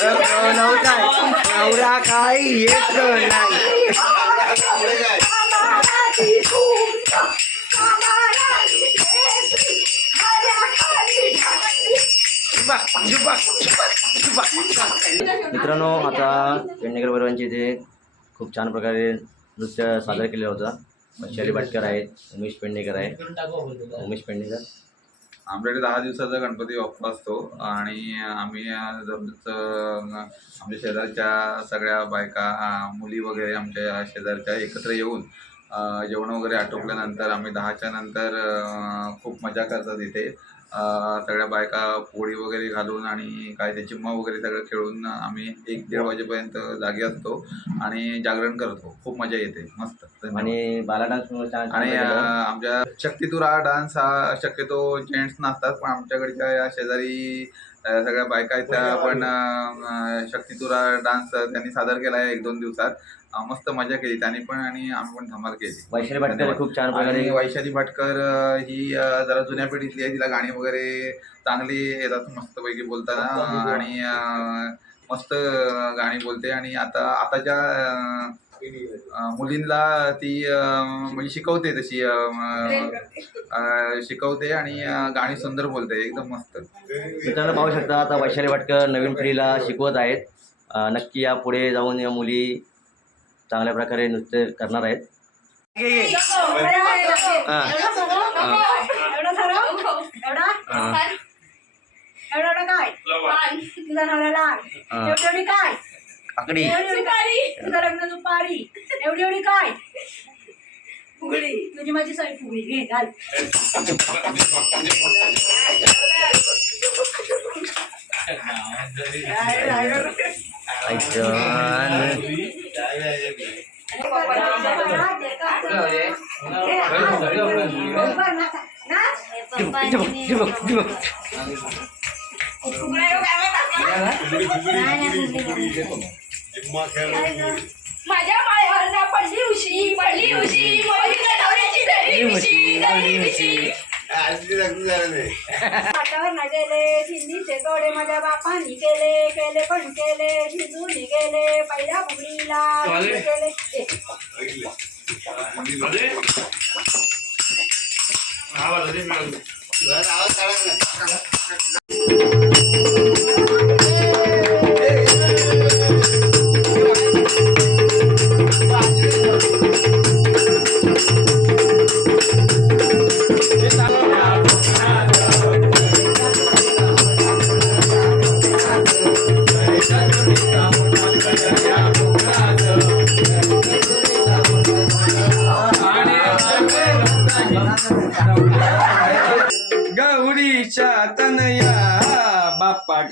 विजय नवरा काही येत नाही मित्रांनो आता पेडणेकर बरोबरांचे इथे खूप छान प्रकारे नृत्य सादर केलं होतं. शैली भाटकर आहेत उमेश पेडणेकर आहे उमेश पेडणेकर आमच्याकडे दहा दिवसाचा गणपती बाप्पा असतो आणि आम्ही आमच्या शेजारच्या सगळ्या बायका मुली वगैरे आमच्या शेजारच्या एकत्र येऊन जेवण वगैरे आटोपल्यानंतर आम्ही दहाच्या नंतर खूप मजा करतात इथे. अं, सगळ्या बायका पोळी वगैरे घालून आणि काय ते चिम्मा वगैरे सगळं खेळून आम्ही एक दीड वाजेपर्यंत जागे असतो आणि जागरण करतो. खूप मजा येते. मस्त. आणि बाला डान्स आणि आमच्या शक्तितुरा डान्स हा शक्यतो जेंट्स नसतात पण आमच्याकडच्या या शेजारी सगळ्या बायका आहेत त्या पण शक्तितुरा डान्स त्यांनी सादर केला आहे एक दोन दिवसात. मस्त मजा केली. त्यांनी पण आणि आम्ही पण धमाल केली. वैशाली भाटकर. खूप छान आणि वैशाली भटकर अं, ही अं, जरा जुन्या पिढीतली आहे. तिला गाणी वगैरे चांगली येतात मस्तपैकी बोलताना. आणि अं, मस्त अं, गाणी बोलते. आणि आता आताच्या अं, अं, मुलींना ती अं, म्हणजे शिकवते तशी अं, अं, शिकवते आणि अं, गाणी सुंदर बोलते. एकदम मस्त. मित्रांनो पाहू शकता आता वैशाली भाटकर नवीन पिढीला शिकवत आहेत. अं, नक्की या पुढे जाऊन या मुली चांगल्या प्रकारे नृत्य करणार आहेत. हा. एवढी एवढी काय? आकडी. एवढी एवढी काय? तुझा लग्न दुपारी. एवढी एवढी काय? फुगडी. तुझी माझी साई फुगडी. घे घाल. ठिबक, ठिबक, ठिबक. माझ्या पायाला पडली उशी पडली उशी माझ्या नवऱ्याची धरली उशी धरली उशी वातावरण गेले हिंदीचे तोडे माझ्या बापानी केले केले पण केले शिजून गेले पहिल्या फुगडीला केले. ए, गौरीच्या बाप्पा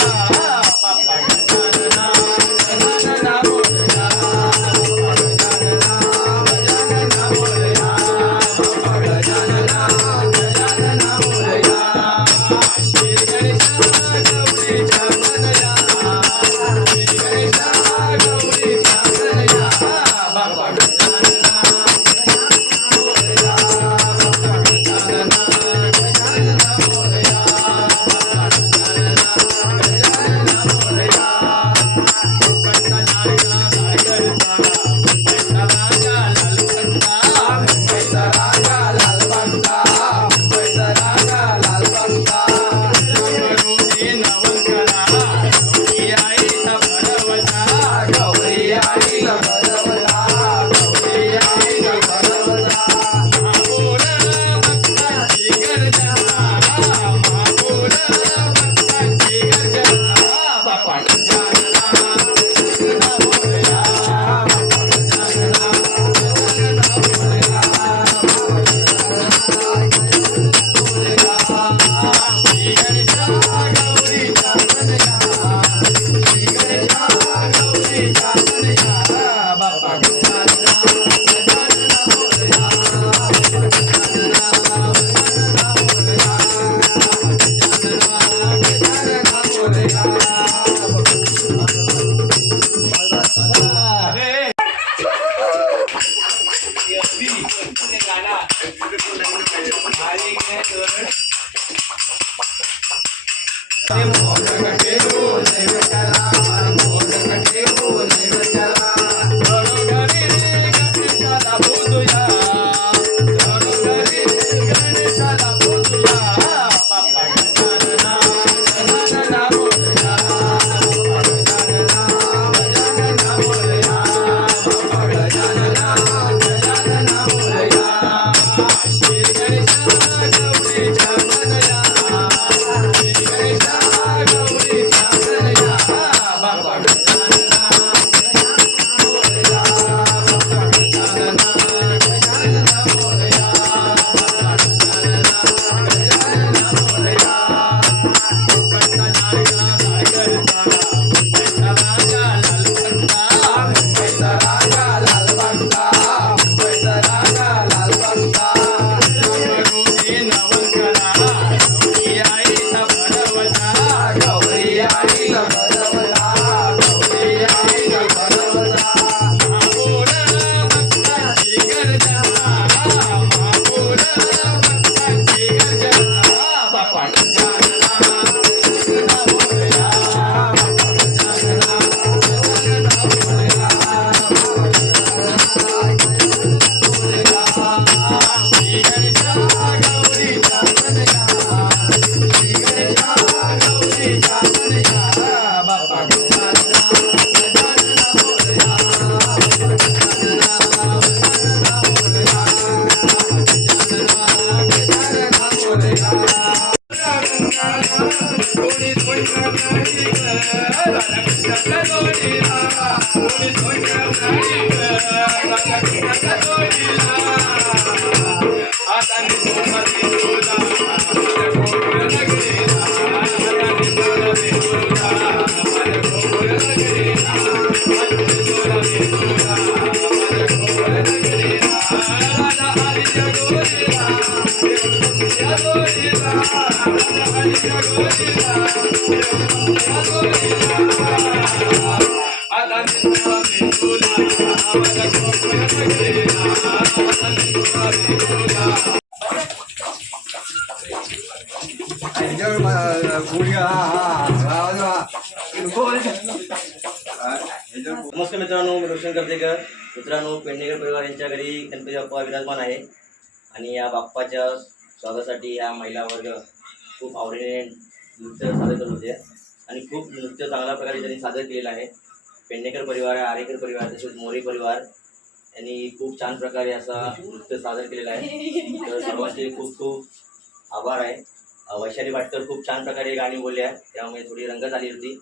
Allah ராஜா ఎంజాయ్ పూజ రాజు ఇంకో नमस्कार मित्रांनो मी रोशन करतेकर. मित्रांनो पेंडेकर परिवार यांच्या घरी गणपती बाप्पा विराजमान आहे. आणि या बाप्पाच्या स्वागतासाठी या महिला वर्ग खूप आवडीने नृत्य सादर करत होते. आणि खूप नृत्य चांगल्या प्रकारे त्यांनी सादर केलेलं आहे. पेंडेकर परिवार आरेकर परिवार तसेच मोरे परिवार यांनी खूप छान प्रकारे असा नृत्य सादर केलेला आहे. तर सर्वांचे खूप खूप आभार आहे. वैशाली वाटकर खूप छान प्रकारे गाणी बोलली आहे. त्यामुळे थोडी रंगत आली होती.